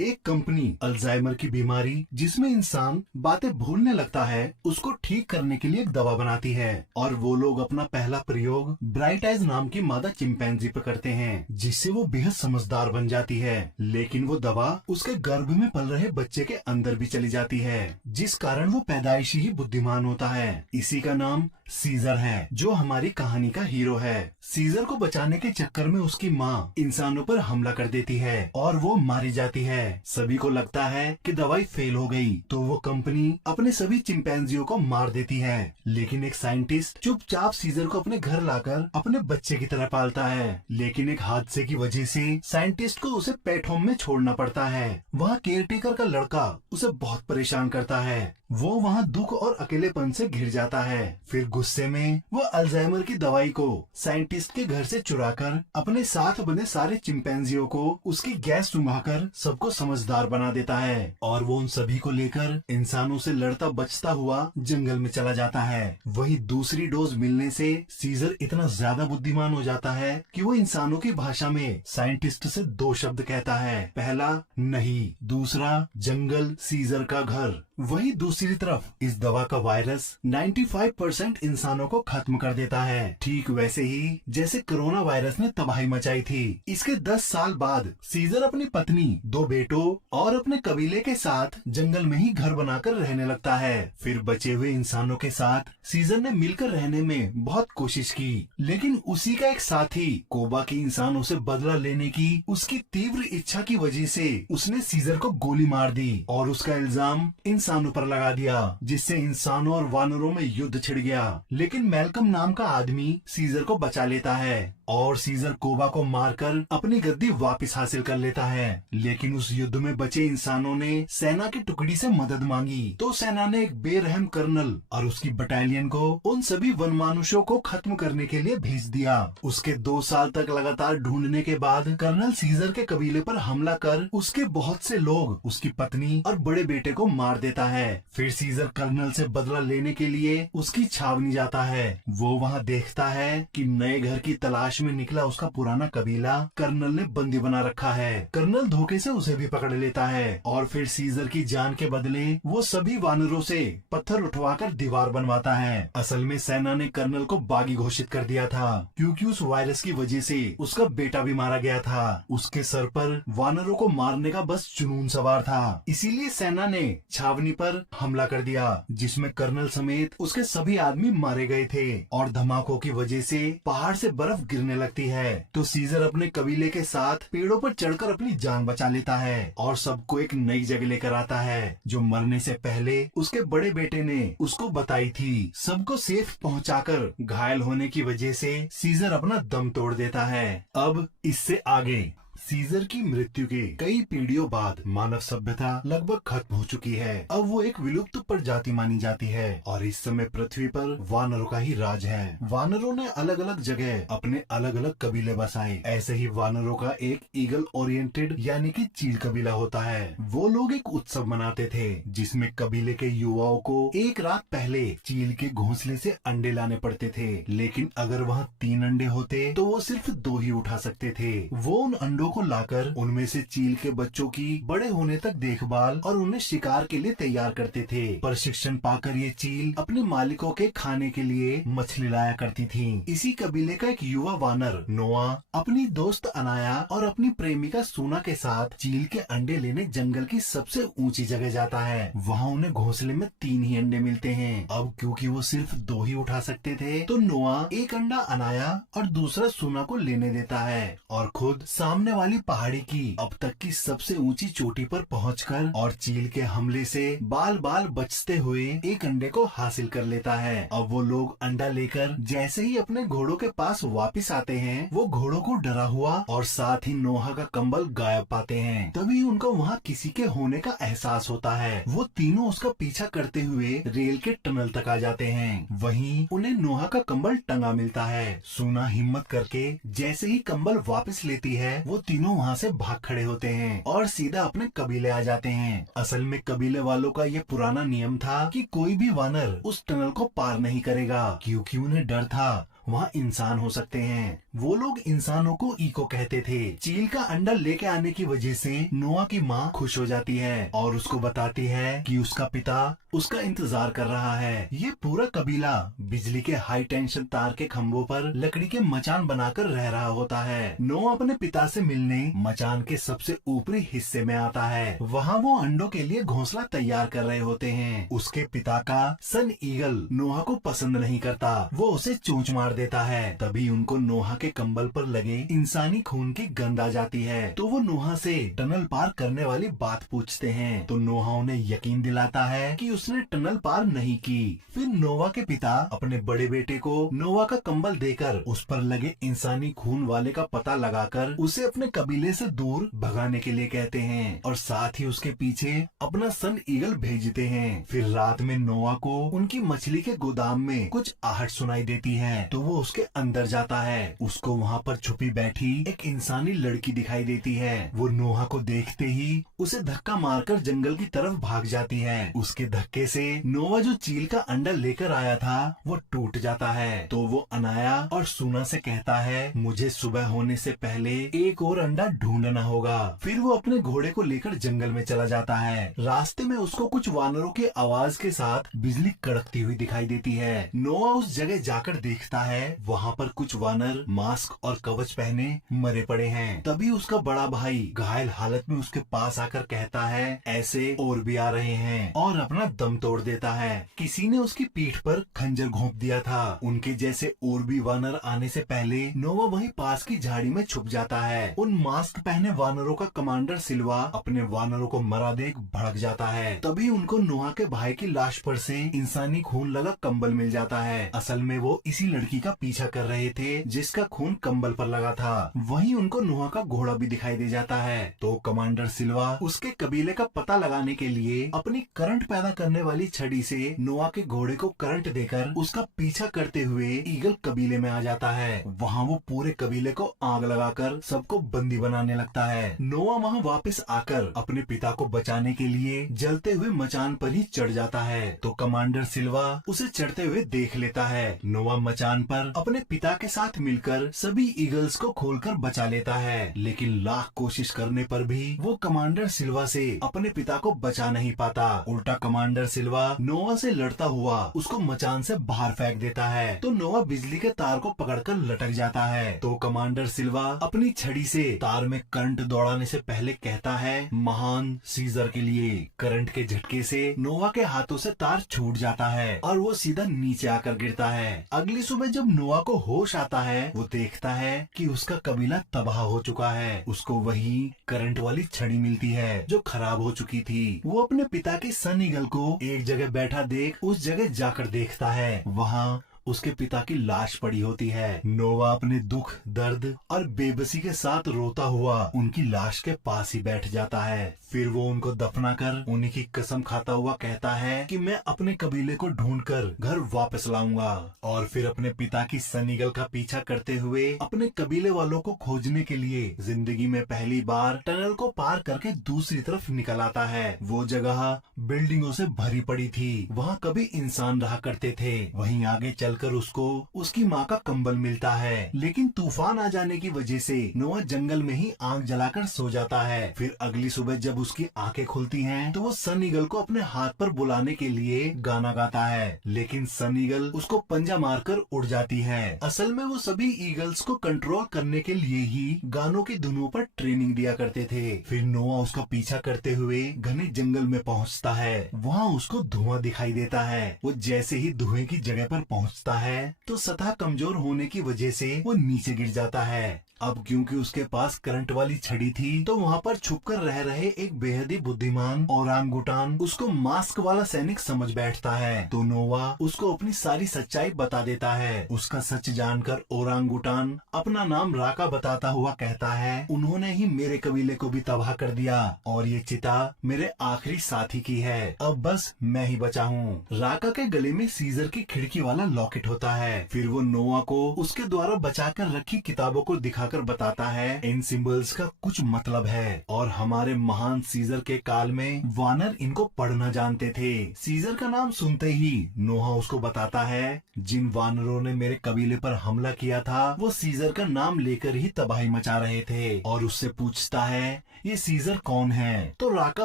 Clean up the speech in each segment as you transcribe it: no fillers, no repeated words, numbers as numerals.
एक company Alzheimer की बीमारी जिसमें इंसान बातें भूलने लगता है उसको ठीक करने के लिए एक दवा बनाती है और वो लोग अपना पहला प्रयोग ब्राइट आइज नाम की मादा चिंपैंजी पे करते हैं जिससे वो बेहद समझदार बन जाती है। लेकिन वो दवा उसके गर्भ में पल रहे बच्चे के अंदर भी चली जाती है जिस कारण वो पैदाइशी ही बुद्धिमान होता है। इसी का नाम सीजर है जो हमारी कहानी का हीरो है। सीजर को बचाने के चक्कर में उसकी माँ इंसानों पर हमला कर देती है और वो मारी जाती है। सभी को लगता है कि दवाई फेल हो गई तो वो कंपनी अपने सभी चिंपैंजियों को मार देती है। लेकिन एक साइंटिस्ट चुपचाप सीजर को अपने घर लाकर अपने बच्चे की तरह पालता है। लेकिन एक हादसे की वजह से साइंटिस्ट को उसे पेट होम में छोड़ना पड़ता है। वहाँ केयरटेकर का लड़का उसे बहुत परेशान करता है। वो वहाँ दुख और अकेलेपन से घिर जाता है। फिर गुस्से में वो अल्जाइमर की दवाई को साइंटिस्ट के घर से चुराकर अपने साथ बने सारे चिंपैंजियों को उसकी गैस सुंघाकर सबको समझदार बना देता है और वो उन सभी को लेकर इंसानों से लड़ता बचता हुआ जंगल में चला जाता है। वहीं दूसरी डोज मिलने से सीजर इतना ज्यादा बुद्धिमान हो जाता है कि वो इंसानों की भाषा में साइंटिस्ट से 2 शब्द कहता है, पहला नहीं, दूसरा जंगल सीजर का घर। वहीं दूसरी तरफ इस दवा का वायरस 95% इंसानों को खत्म कर देता है, ठीक वैसे ही जैसे कोरोना वायरस ने तबाही मचाई थी। इसके 10 साल बाद सीजर अपनी पत्नी, 2 बेटों और अपने कबीले के साथ जंगल में ही घर बनाकर रहने लगता है। फिर बचे हुए इंसानों के साथ सीजर ने मिलकर रहने में बहुत कोशिश की, लेकिन उसी का एक साथी कोबा की इंसानों से बदला लेने की उसकी तीव्र इच्छा की वजह से उसने सीजर को गोली मार दी और उसका इल्जाम इंसानों पर लगा दिया, जिससे इंसानों और वानरों में युद्ध छिड़ गया। लेकिन मैल्कम नाम का आदमी सीजर को बचा लेता है और सीजर कोबा को मारकर अपनी गद्दी वापस हासिल कर लेता है। लेकिन उस युद्ध में बचे इंसानों ने सेना की टुकड़ी से मदद मांगी तो सेना ने एक बेरहम कर्नल और उसकी बटालियन को उन सभी वनमानुषों को खत्म करने के लिए भेज दिया। उसके 2 साल तक लगातार ढूंढने के बाद कर्नल सीजर के कबीले पर हमला कर उसके बहुत से लोग, उसकी पत्नी और बड़े बेटे को मार देता है। फिर सीजर कर्नल से बदला लेने के लिए उसकी छावनी जाता है। वो वहाँ देखता है कि नए घर की तलाश में निकला उसका पुराना कबीला कर्नल ने बंदी बना रखा है। कर्नल धोखे से उसे भी पकड़ लेता है और फिर सीजर की जान के बदले वो सभी वानरों से पत्थर उठवाकर दीवार बनवाता है। असल में सेना ने कर्नल को बागी घोषित कर दिया था क्योंकि उस वायरस की वजह से उसका बेटा भी मारा गया था। उसके सर पर वानरों को मारने का बस जुनून सवार था, इसीलिए सेना ने छावनी पर हमला कर दिया जिसमें कर्नल समेत उसके सभी आदमी मारे गए थे और धमाकों की वजह से पहाड़ से बर्फ गिरने लगती है। तो सीजर अपने कबीले के साथ पेड़ों पर चढ़कर अपनी जान बचा लेता है और सबको एक नई जगह लेकर आता है जो मरने से पहले उसके बड़े बेटे ने उसको बताई थी। सबको सेफ पहुंचाकर घायल होने की वजह से सीजर अपना दम तोड़ देता है। अब इससे आगे सीजर की मृत्यु के कई पीढ़ियों बाद मानव सभ्यता लगभग खत्म हो चुकी है। अब वो एक विलुप्त प्रजाति मानी जाती है और इस समय पृथ्वी पर वानरों का ही राज है। वानरों ने अलग अलग जगह अपने अलग अलग कबीले बसाए। ऐसे ही वानरों का एक ईगल ओरिएंटेड यानी कि चील कबीला होता है। वो लोग एक उत्सव मनाते थे जिसमें कबीले के युवाओं को एक रात पहले चील के घोंसले से अंडे लाने पड़ते थे, लेकिन अगर वहाँ 3 अंडे होते तो वो सिर्फ 2 ही उठा सकते थे। वो उन अंडों को लाकर उनमें से चील के बच्चों की बड़े होने तक देखभाल और उन्हें शिकार के लिए तैयार करते थे। प्रशिक्षण पाकर ये चील अपने मालिकों के खाने के लिए मछली लाया करती थी। इसी कबीले का एक युवा वानर नोआ अपनी दोस्त अनाया और अपनी प्रेमिका सूना के साथ चील के अंडे लेने जंगल की सबसे ऊंची जगह जाता है। वहाँ उन्हें घोंसले में 3 ही अंडे मिलते हैं। अब क्योंकि वो सिर्फ 2 ही उठा सकते थे तो नोआ एक अंडा अनाया और दूसरा सूना को लेने देता है और खुद सामने वाली पहाड़ी की अब तक की सबसे ऊंची चोटी पर पहुंचकर और चील के हमले से बाल बाल बचते हुए एक अंडे को हासिल कर लेता है। अब वो लोग अंडा लेकर जैसे ही अपने घोड़ों के पास वापस आते हैं वो घोड़ों को डरा हुआ और साथ ही नोहा का कंबल गायब पाते हैं। तभी उनको वहाँ किसी के होने का एहसास होता है। वो तीनों उसका पीछा करते हुए रेल के टनल तक आ जाते हैं। वहीं उन्हें नोहा का कंबल टंगा मिलता है। सूना हिम्मत करके जैसे ही कंबल वापस लेती है वो तीनों वहाँ से भाग खड़े होते हैं और सीधा अपने कबीले आ जाते हैं। असल में कबीले वालों का ये पुराना नियम था कि कोई भी वानर उस टनल को पार नहीं करेगा क्योंकि उन्हें डर था वहाँ इंसान हो सकते हैं। वो लोग इंसानों को इको कहते थे। चील का अंडा लेके आने की वजह से नोआ की माँ खुश हो जाती है और उसको बताती है कि उसका पिता उसका इंतजार कर रहा है। ये पूरा कबीला बिजली के हाई टेंशन तार के खंभों पर लकड़ी के मचान बनाकर रह रहा होता है। नोआ अपने पिता से मिलने मचान के सबसे ऊपरी हिस्से में आता है। वहाँ वो अंडों के लिए घोंसला तैयार कर रहे होते हैं। उसके पिता का सन ईगल नोहा को पसंद नहीं करता, वो उसे चोंच मार देता है। तभी उनको नोहा के कंबल पर लगे इंसानी खून की गंध आ जाती है, तो वो नोहा से टनल पार करने वाली बात पूछते हैं। तो नोहा उन्हें यकीन दिलाता है कि उसने टनल पार नहीं की। फिर नोवा के पिता अपने बड़े बेटे को नोवा का कंबल देकर उस पर लगे इंसानी खून वाले का पता लगाकर उसे अपने कबीले से दूर भगाने के लिए कहते हैं और साथ ही उसके पीछे अपना सन ईगल भेजते हैं। फिर रात में नोवा को उनकी मछली के गोदाम में कुछ आहट सुनाई देती है, तो वो उसके अंदर जाता है। उसको वहाँ पर छुपी बैठी एक इंसानी लड़की दिखाई देती है। वो नोहा को देखते ही उसे धक्का मारकर जंगल की तरफ भाग जाती है। उसके धक्के से नोवा जो चील का अंडा लेकर आया था वो टूट जाता है। तो वो अनाया और सूना से कहता है, मुझे सुबह होने से पहले एक और अंडा ढूंढना होगा। फिर वो अपने घोड़े को लेकर जंगल में चला जाता है। रास्ते में उसको कुछ वानरों की आवाज के साथ बिजली कड़कती हुई दिखाई देती है। नोवा उस जगह जाकर देखता है, वहाँ पर कुछ वानर मास्क और कवच पहने मरे पड़े हैं। तभी उसका बड़ा भाई घायल हालत में उसके पास आकर कहता है, ऐसे और भी आ रहे हैं, और अपना दम तोड़ देता है। किसी ने उसकी पीठ पर खंजर घोंप दिया था। उनके जैसे और भी वानर आने से पहले नोवा वहीं पास की झाड़ी में छुप जाता है। उन मास्क पहने वानरों का कमांडर सिल्वा अपने वानरों को मरा देख भड़क जाता है। तभी उनको नोहा के भाई की लाश पर से इंसानी खून लगा कंबल मिल जाता है। असल में वो इसी लड़की का पीछा कर रहे थे जिसका खून कंबल पर लगा था। वहीं उनको नोहा का घोड़ा भी दिखाई दे जाता है। तो कमांडर सिल्वा उसके कबीले का पता लगाने के लिए अपनी करंट पैदा करने वाली छड़ी से नोआ के घोड़े को करंट देकर उसका पीछा करते हुए ईगल कबीले में आ जाता है। वहाँ वो पूरे कबीले को आग लगाकर सबको बंदी बनाने लगता है। नोआ वहाँ वापस आकर अपने पिता को बचाने के लिए जलते हुए मचान पर ही चढ़ जाता है। तो कमांडर सिल्वा उसे चढ़ते हुए देख लेता है। नोआ मचान पर अपने पिता के साथ मिलकर सभी ईगल्स को खोलकर बचा लेता है, लेकिन लाख कोशिश करने पर भी वो कमांडर सिल्वा से अपने पिता को बचा नहीं पाता। उल्टा कमांडर सिल्वा नोआ से लड़ता हुआ उसको मचान से बाहर फेंक देता है। तो नोआ बिजली के तार को पकड़कर लटक जाता है। तो कमांडर सिल्वा अपनी छड़ी से तार में करंट दौड़ाने से पहले कहता है, महान सीजर के लिए। करंट के झटके से नोआ के हाथों से तार छूट जाता है और वो सीधा नीचे आकर गिरता है। अगली सुबह जब नोआ को होश आता है, वो देखता है कि उसका कबीला तबाह हो चुका है। उसको वही करंट वाली छड़ी मिलती है जो खराब हो चुकी थी। वो अपने पिता के सन ईगल को एक जगह बैठा देख उस जगह जाकर देखता है। वहाँ उसके पिता की लाश पड़ी होती है। नोवा अपने दुख, दर्द और बेबसी के साथ रोता हुआ उनकी लाश के पास ही बैठ जाता है। फिर वो उनको दफना कर उन्हीं की कसम खाता हुआ कहता है कि मैं अपने कबीले को ढूंढकर घर वापस लाऊंगा। और फिर अपने पिता की सन ईगल का पीछा करते हुए अपने कबीले वालों को खोजने के लिए जिंदगी में पहली बार टनल को पार करके दूसरी तरफ निकल आता है। वो जगह बिल्डिंगों से भरी पड़ी थी, वहाँ कभी इंसान रहा करते थे। वहीं आगे चलकर उसको उसकी माँ का कंबल मिलता है, लेकिन तूफान आ जाने की वजह से नोआ जंगल में ही आग जलाकर सो जाता है। फिर अगली सुबह जब उसकी आंखें खुलती हैं, तो वो सन ईगल को अपने हाथ पर बुलाने के लिए गाना गाता है, लेकिन सन ईगल उसको पंजा मारकर उड़ जाती है। असल में वो सभी ईगल्स को कंट्रोल करने के लिए ही गानों की धुनों पर ट्रेनिंग दिया करते थे। फिर नोआ उसका पीछा करते हुए घने जंगल में पहुँचता है। वहाँ उसको धुआं दिखाई देता है। वो जैसे ही धुएं की जगह पर पहुँचता है तो सतह कमजोर होने की वजह से वो नीचे गिर जाता है। अब क्योंकि उसके पास करंट वाली छड़ी थी, तो वहाँ पर छुपकर रह रहे एक बेहद ही बुद्धिमान ओरांगुटान उसको मास्क वाला सैनिक समझ बैठता है। तो नोवा उसको अपनी सारी सच्चाई बता देता है। उसका सच जानकर ओरांगुटान अपना नाम राका बताता हुआ कहता है, उन्होंने ही मेरे कबीले को भी तबाह कर दिया और ये चिता मेरे आखिरी साथी की है। अब बस मैं ही बचा हूँ। राका के गले में सीजर की खिड़की वाला लॉकेट लॉकेट होता है। फिर वो नोआ को उसके द्वारा बचाकर रखी किताबों को दिखाकर बताता है इन सिंबल्स का कुछ मतलब है, और हमारे महान सीजर के काल में वानर इनको पढ़ना जानते थे। सीजर का नाम सुनते ही नोहा उसको बताता है जिन वानरों ने मेरे कबीले पर हमला किया था वो सीजर का नाम लेकर ही तबाही मचा रहे थे, और उससे पूछता है ये सीजर कौन है। तो राका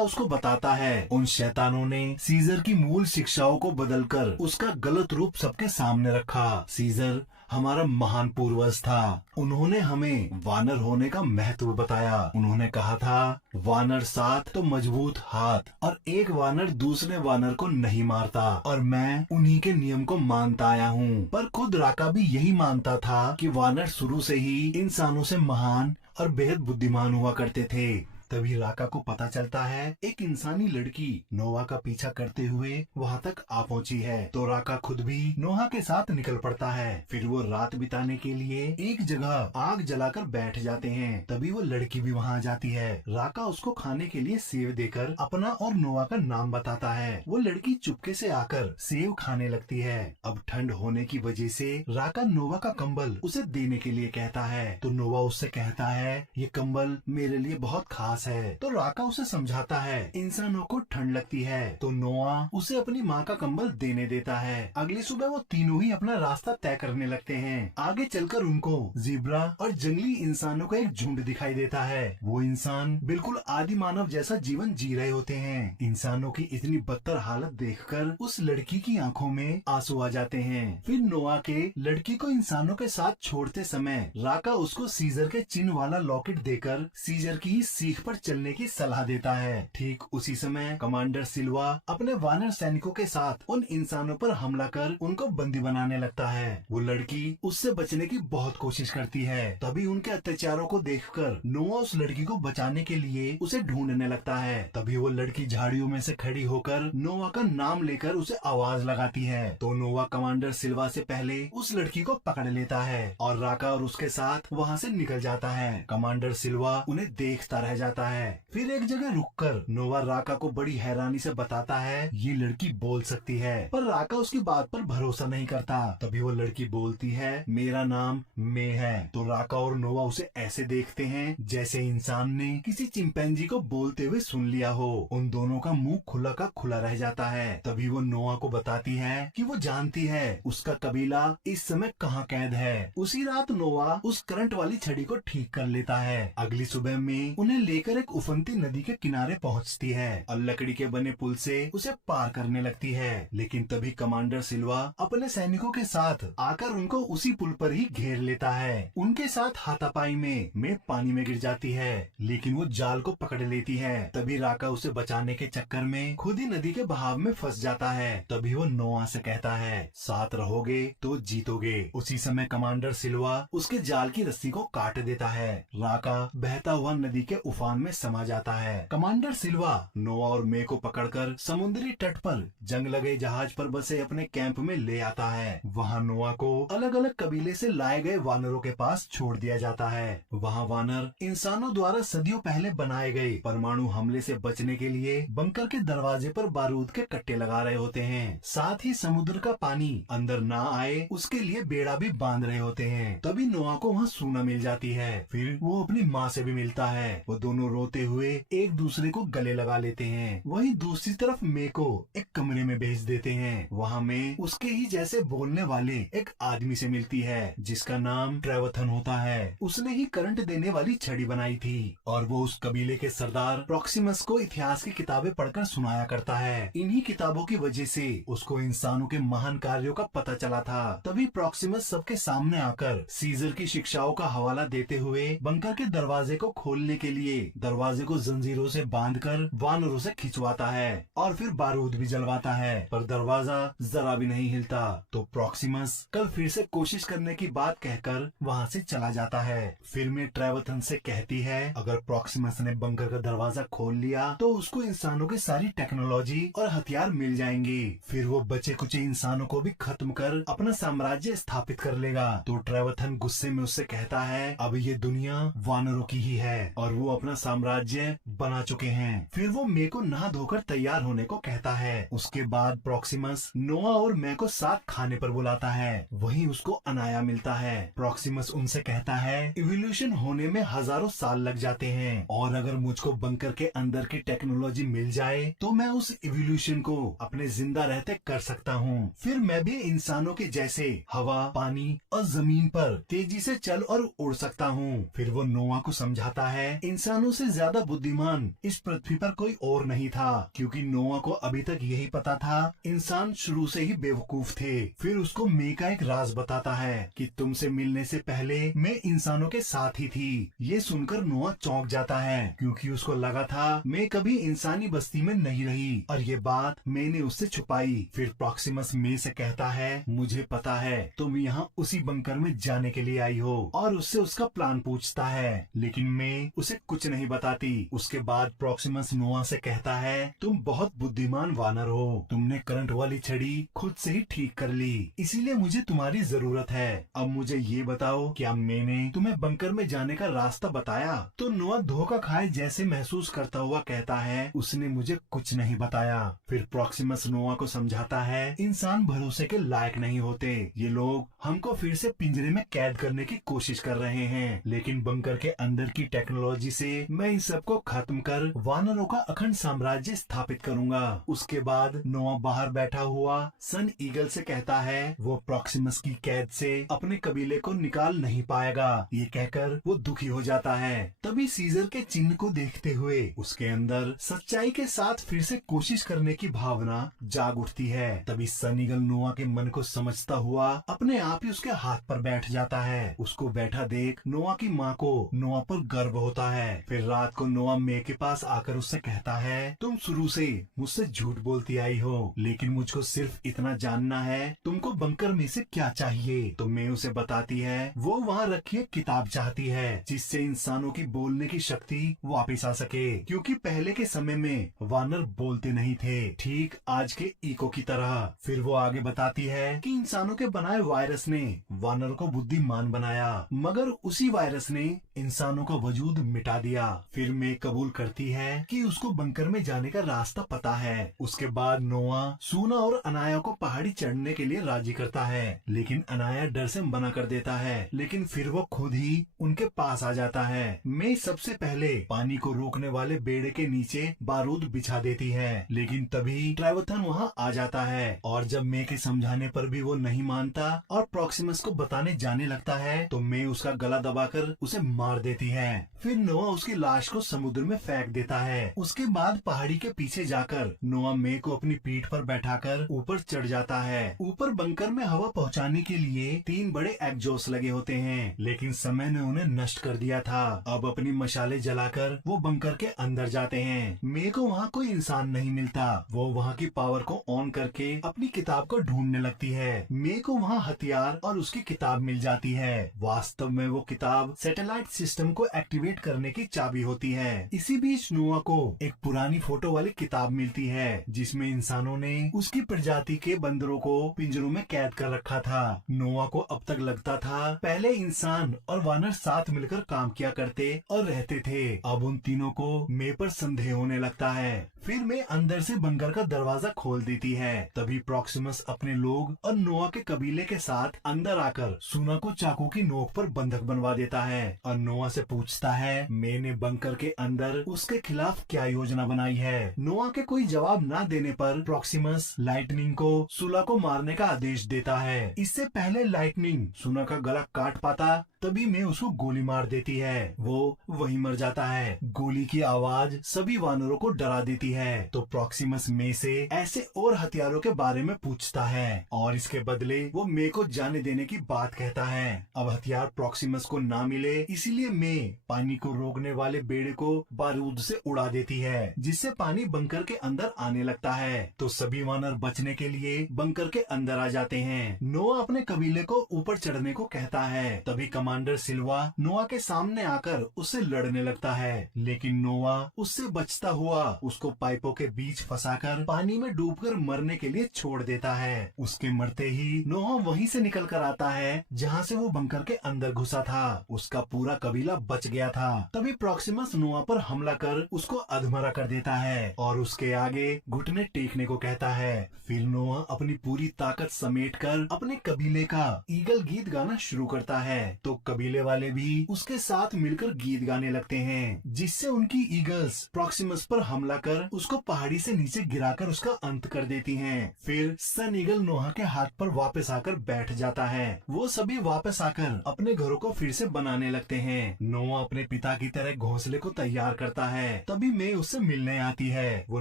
उसको बताता है उन शैतानों ने सीजर की मूल शिक्षाओं को बदलकर उसका गलत रूप सबके सामने रखा। सीजर हमारा महान पूर्वज था, उन्होंने हमें वानर होने का महत्व बताया। उन्होंने कहा था वानर साथ तो मजबूत हाथ, और एक वानर दूसरे वानर को नहीं मारता, और मैं उन्हीं के नियम को मानता आया हूँ। पर खुद राका भी यही मानता था कि वानर शुरू से ही इंसानों से महान और बेहद बुद्धिमान हुआ करते थे। तभी राका को पता चलता है एक इंसानी लड़की नोआ का पीछा करते हुए वहाँ तक आ पहुँची है। तो राका खुद भी नोहा के साथ निकल पड़ता है। फिर वो रात बिताने के लिए एक जगह आग जलाकर बैठ जाते हैं। तभी वो लड़की भी वहाँ आ जाती है। राका उसको खाने के लिए सेव देकर अपना और नोआ का नाम बताता है। वो लड़की चुपके से आकर सेव खाने लगती है। अब ठंड होने की वजह से राका नोआ का कंबल उसे देने के लिए कहता है। तो नोआ उससे कहता है ये कंबल मेरे लिए बहुत खास है। तो राका उसे समझाता है इंसानों को ठंड लगती है। तो नोआ उसे अपनी माँ का कंबल देने देता है। अगली सुबह वो तीनों ही अपना रास्ता तय करने लगते हैं। आगे चलकर उनको ज़ेब्रा और जंगली इंसानों का एक झुंड दिखाई देता है। वो इंसान बिल्कुल आदि मानव जैसा जीवन जी रहे होते हैं। इंसानों की इतनी बदतर हालत देखकर उस लड़की की आंखों में आंसू आ जाते हैं। फिर नोआ के लड़की को इंसानों के साथ छोड़ते समय राका उसको सीजर के चिन्ह वाला लॉकेट देकर सीजर की ही सीख पर चलने की सलाह देता है। ठीक उसी समय कमांडर सिल्वा अपने वानर सैनिकों के साथ उन इंसानों पर हमला कर उनको बंदी बनाने लगता है। वो लड़की उससे बचने की बहुत कोशिश करती है। तभी उनके अत्याचारों को देखकर नोआ उस लड़की को बचाने के लिए उसे ढूंढने लगता है। तभी वो लड़की झाड़ियों में से खड़ी होकर नोआ का नाम लेकर उसे आवाज लगाती है। तो नोआ कमांडर सिल्वा से पहले उस लड़की को पकड़ लेता है और राका और उसके साथ वहाँ से निकल जाता है। कमांडर सिल्वा उन्हें देखता रह जाता है। फिर एक जगह रुककर नोआ राका को बड़ी हैरानी से बताता है ये लड़की बोल सकती है, पर राका उसकी बात पर भरोसा नहीं करता। तभी वो लड़की बोलती है मेरा नाम मे है। तो राका और नोआ उसे ऐसे देखते हैं जैसे इंसान ने किसी चिंपैंजी को बोलते हुए सुन लिया हो। उन दोनों का मुंह खुला का खुला रह जाता है। तभी वो नोआ को बताती है कि वो जानती है उसका कबीला इस समय कहाँ कैद है। उसी रात नोआ उस करंट वाली छड़ी को ठीक कर लेता है। अगली सुबह में उन्हें लेकर एक उफनती नदी के किनारे पहुंचती है और लकड़ी के बने पुल से उसे पार करने लगती है। लेकिन तभी कमांडर सिल्वा अपने सैनिकों के साथ आकर उनको उसी पुल पर ही घेर लेता है। उनके साथ हाथापाई में पानी में गिर जाती है, लेकिन वो जाल को पकड़ लेती है। तभी राका उसे बचाने के चक्कर में खुद ही नदी के बहाव में फंस जाता है। तभी वो नोआ से कहता है साथ रहोगे तो जीतोगे। उसी समय कमांडर सिल्वा उसके जाल की रस्सी को काट देता है। राका बहता हुआ नदी के उफान में समा जाता है। कमांडर सिल्वा नोआ और मे को पकड़कर समुद्री तट पर जंग लगे जहाज पर बसे अपने कैंप में ले आता है। वहाँ नोआ को अलग अलग कबीले से लाए गए वानरों के पास छोड़ दिया जाता है। वहाँ वानर इंसानों द्वारा सदियों पहले बनाए गए परमाणु हमले से बचने के लिए बंकर के दरवाजे पर बारूद के कट्टे लगा रहे होते हैं। साथ ही समुद्र का पानी अंदर ना आए उसके लिए बेड़ा भी बांध रहे होते हैं। तभी नोआ को वहाँ सूना मिल जाती है। फिर वो अपनी माँ से भी मिलता है। वो दोनों रोते हुए एक दूसरे को गले लगा लेते हैं। वहीं दूसरी तरफ मे को एक कमरे में भेज देते हैं। वहाँ में उसके ही जैसे बोलने वाले एक आदमी से मिलती है जिसका नाम ट्रेवथन होता है। उसने ही करंट देने वाली छड़ी बनाई थी और वो उस कबीले के सरदार प्रॉक्सिमस को इतिहास की किताबें पढ़कर सुनाया करता है। इन्हीं किताबों की वजह से उसको इंसानों के महान कार्यों का पता चला था। तभी प्रॉक्सिमस सबके सामने आकर सीजर की शिक्षाओं का हवाला देते हुए बंकर के दरवाजे को खोलने के लिए दरवाजे को जंजीरों से बांधकर वानरों से खिंचवाता है और फिर बारूद भी जलवाता है, पर दरवाजा जरा भी नहीं हिलता। तो प्रॉक्सिमस कल फिर से कोशिश करने की बात कहकर वहाँ से चला जाता है। फिर में ट्रेवथन से कहती है अगर प्रॉक्सिमस ने बंकर का दरवाजा खोल लिया तो उसको इंसानों की सारी टेक्नोलॉजी और हथियार मिल जाएंगे। फिर वो बचे कुचे इंसानों को भी खत्म कर अपना साम्राज्य स्थापित कर लेगा। तो ट्रेवथन गुस्से में उससे कहता है अब ये दुनिया वानरों की ही है और वो अपना साम्राज्य बना चुके हैं। फिर वो मे को नहा धोकर तैयार होने को कहता है। उसके बाद प्रॉक्सिमस नोआ और मे को साथ खाने पर बुलाता है। वहीं उसको अनाया मिलता है। प्रॉक्सिमस उनसे कहता है इवोल्यूशन होने में हजारों साल लग जाते हैं और अगर मुझको बंकर के अंदर की टेक्नोलॉजी मिल जाए तो मैं उस इवोल्यूशन को अपने जिंदा रहते कर सकता हूँ। फिर मैं भी इंसानों के जैसे हवा, पानी और जमीन पर तेजी से चल और उड़ सकता हूँ। फिर वो नोआ को समझाता है इंसानों से ज्यादा बुद्धिमान इस पृथ्वी पर कोई और नहीं था, क्योंकि नोआ को अभी तक यही पता था इंसान शुरू से ही बेवकूफ थे। फिर उसको मे का एक राज बताता है कि तुमसे मिलने से पहले मैं इंसानों के साथ ही थी। ये सुनकर नोआ चौंक जाता है, क्योंकि उसको लगा था मैं कभी इंसानी बस्ती में नहीं रही और ये बात मैंने उससे छुपाई। फिर प्रॉक्सिमस मे से कहता है मुझे पता है तुम यहाँ उसी बंकर में जाने के लिए आई हो, और उससे उसका प्लान पूछता है, लेकिन मे उसे कुछ नहीं बताती। उसके बाद प्रॉक्सिमस नोआ से कहता है तुम बहुत बुद्धिमान वानर हो, तुमने करंट वाली छड़ी खुद से ही ठीक कर ली, इसीलिए मुझे तुम्हारी जरूरत है। अब मुझे ये बताओ क्या मैंने तुम्हें बंकर में जाने का रास्ता बताया? तो नोआ धोखा खाए जैसे महसूस करता हुआ कहता है उसने मुझे कुछ नहीं बताया। फिर प्रॉक्सिमस नोआ को समझाता है इंसान भरोसे के लायक नहीं होते, ये लोग हमको फिर से पिंजरे में कैद करने की कोशिश कर रहे हैं, लेकिन बंकर के अंदर की टेक्नोलॉजी से मैं इन सबको खत्म कर वानरों का अखंड साम्राज्य स्थापित करूंगा। उसके बाद नोआ बाहर बैठा हुआ सन ईगल से कहता है वो प्रॉक्सिमस की कैद से अपने कबीले को निकाल नहीं पाएगा। ये कहकर वो दुखी हो जाता है। तभी सीजर के चिन्ह को देखते हुए उसके अंदर सच्चाई के साथ फिर से कोशिश करने की भावना जाग उठती है। तभी सन ईगल नोआ के मन को समझता हुआ अपने आप ही उसके हाथ पर बैठ जाता है। उसको बैठा देख नोआ की माँ को नोआ पर गर्व होता है। फिर रात को नोआ मे के पास आकर उससे कहता है तुम शुरू से मुझसे झूठ बोलती आई हो, लेकिन मुझको सिर्फ इतना जानना है तुमको बंकर में से क्या चाहिए। तो मे उसे बताती है वो वहाँ रखी एक किताब चाहती है जिससे इंसानों की बोलने की शक्ति वापस आ सके, क्योंकि पहले के समय में वानर बोलते नहीं थे, ठीक आज के इको की तरह। फिर वो आगे बताती है कि इंसानों के बनाए वायरस ने वानर को बुद्धिमान बनाया, मगर उसी वायरस ने इंसानों का वजूद मिटा दिया। फिर मे कबूल करती है कि उसको बंकर में जाने का रास्ता पता है। उसके बाद नोआ सूना और अनाया को पहाड़ी चढ़ने के लिए राजी करता है, लेकिन अनाया डर से मना कर देता है, लेकिन फिर वो खुद ही उनके पास आ जाता है। मे सबसे पहले पानी को रोकने वाले बेड़े के नीचे बारूद बिछा देती है, लेकिन तभी ट्राइवथन वहाँ आ जाता है, और जब मे के समझाने पर भी वो नहीं मानता और प्रॉक्सिमस को बताने जाने लगता है तो मे उसका गला दबाकर उसे मार देती है। फिर नोआ उसकी लाश को समुद्र में फेंक देता है। उसके बाद पहाड़ी के पीछे जाकर नोआ मे को अपनी पीठ पर बैठाकर ऊपर चढ़ जाता है। ऊपर बंकर में हवा पहुंचाने के लिए 3 बड़े एग्जॉस्ट लगे होते हैं, लेकिन समय ने उन्हें नष्ट कर दिया था। अब अपनी मशाले जलाकर वो बंकर के अंदर जाते हैं। मे को वहाँ कोई इंसान नहीं मिलता। वो वहाँ की पावर को ऑन करके अपनी किताब को ढूंढने लगती है। मे को वहाँ हथियार और उसकी किताब मिल जाती है। वास्तव में वो किताब सैटेलाइट सिस्टम को एक्टिवेट करने की चाबी होती है। इसी बीच नोआ को एक पुरानी फोटो वाली किताब मिलती है, जिसमें इंसानों ने उसकी प्रजाति के बंदरों को पिंजरों में कैद कर रखा था। नोआ को अब तक लगता था पहले इंसान और वानर साथ मिलकर काम किया करते और रहते थे। अब उन तीनों को मे पर संदेह होने लगता है। फिर मे अंदर से बंकर का दरवाजा खोल देती है। तभी प्रॉक्सिमस अपने लोग और नोआ के कबीले के साथ अंदर आकर सूना को चाकू की नोक पर बंधक बनवा देता है और नोआ से पूछता है मे ने बंकर के अंदर उसके खिलाफ क्या योजना बनाई है। नोआ के कोई जवाब न देने पर प्रॉक्सिमस लाइटनिंग को सुला को मारने का आदेश देता है। इससे पहले लाइटनिंग सुना का गला काट पाता तभी मे उसको गोली मार देती है। वो वहीं मर जाता है। गोली की आवाज सभी वानरों को डरा देती है। तो प्रॉक्सिमस मे से ऐसे और हथियारों के बारे में पूछता है और इसके बदले वो मे को जाने देने की बात कहता है। अब हथियार प्रॉक्सिमस को ना मिले, इसीलिए मे पानी को रोकने वाले बेड़े को बारूद से उड़ा देती है, जिससे पानी बंकर के अंदर आने लगता है। तो सभी वानर बचने के लिए बंकर के अंदर आ जाते हैं। नोआ अपने कबीले को ऊपर चढ़ने को कहता है। तभी कमांडर सिल्वा नोआ के सामने आकर उससे लड़ने लगता है, लेकिन नोआ उससे बचता हुआ उसको पाइपों के बीच फंसाकर पानी में डूबकर मरने के लिए छोड़ देता है। उसके मरते ही नोआ वहीं से निकल कर आता है जहाँ से वो बंकर के अंदर घुसा था। उसका पूरा कबीला बच गया था। तभी प्रॉक्सिमस नोआ पर हमला कर उसको अधमरा कर देता है और उसके आगे घुटने टेकने को कहता है। फिर नोआ अपनी पूरी ताकत समेटकर अपने कबीले का ईगल गीत गाना शुरू करता है, तो कबीले वाले भी उसके साथ मिलकर गीत गाने लगते हैं, जिससे उनकी ईगल्स प्रॉक्सिमस पर हमला कर उसको पहाड़ी से नीचे गिराकर उसका अंत कर देती हैं। फिर सन ईगल नोआ के हाथ पर वापस आकर बैठ जाता है। वो सभी वापस आकर अपने घरों को फिर से बनाने लगते हैं। नोआ अपने पिता की तरह घोंसले को तैयार करता है। तभी मे उससे मिलने आती है। वो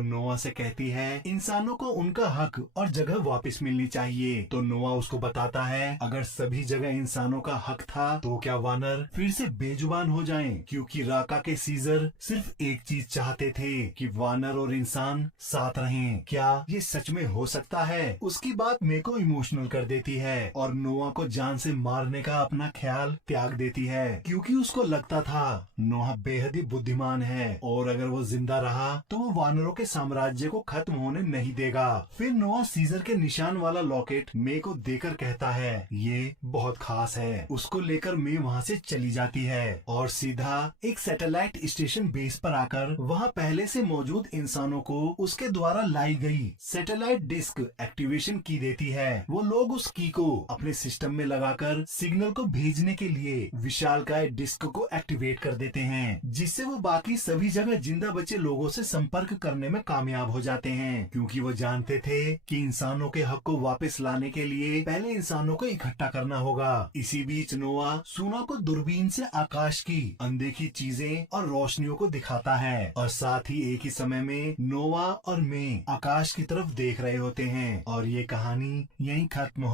नोआ से कहती है इंसानों को उनका हक और जगह वापस मिलनी चाहिए। तो नोआ उसको बताता है अगर सभी जगह इंसानों का हक था तो क्या वानर फिर से बेजुबान हो जाएं? क्योंकि राका के सीजर सिर्फ एक चीज चाहते थे कि वानर और इंसान साथ रहें। क्या ये सच में हो सकता है? उसकी बात मे को इमोशनल कर देती है और नोआ को जान से मारने का अपना ख्याल त्याग देती है, क्योंकि उसको लगता था नोआ बेहद ही बुद्धिमान है और अगर वो जिंदा रहा तो वो वानरों के साम्राज्य को खत्म होने नहीं देगा। फिर नोआ सीजर के निशान वाला लॉकेट मे को देकर कहता है ये बहुत खास है। उसको लेकर मे वहाँ से चली जाती है और सीधा एक सैटेलाइट स्टेशन बेस पर आकर वहाँ पहले से मौजूद इंसानों को उसके द्वारा लाई गई सैटेलाइट डिस्क एक्टिवेशन की देती है। वो लोग उस की को अपने सिस्टम में लगाकर सिग्नल को भेजने के लिए विशालकाय डिस्क को एक्टिवेट कर देते हैं, जिससे वो बाकी सभी जगह जिंदा बचे लोगों से संपर्क करने में कामयाब हो जाते हैं, क्योंकि वो जानते थे कि इंसानों के हक को वापस लाने के लिए पहले इंसानों को इकट्ठा करना होगा। इसी बीच नोआ सूना को दूरबीन से आकाश की अनदेखी चीजें और रोशनियों को दिखाता है और साथ ही एक ही समय में नोआ और मे आकाश की तरफ देख रहे होते हैं और ये कहानी यहीं खत्म हो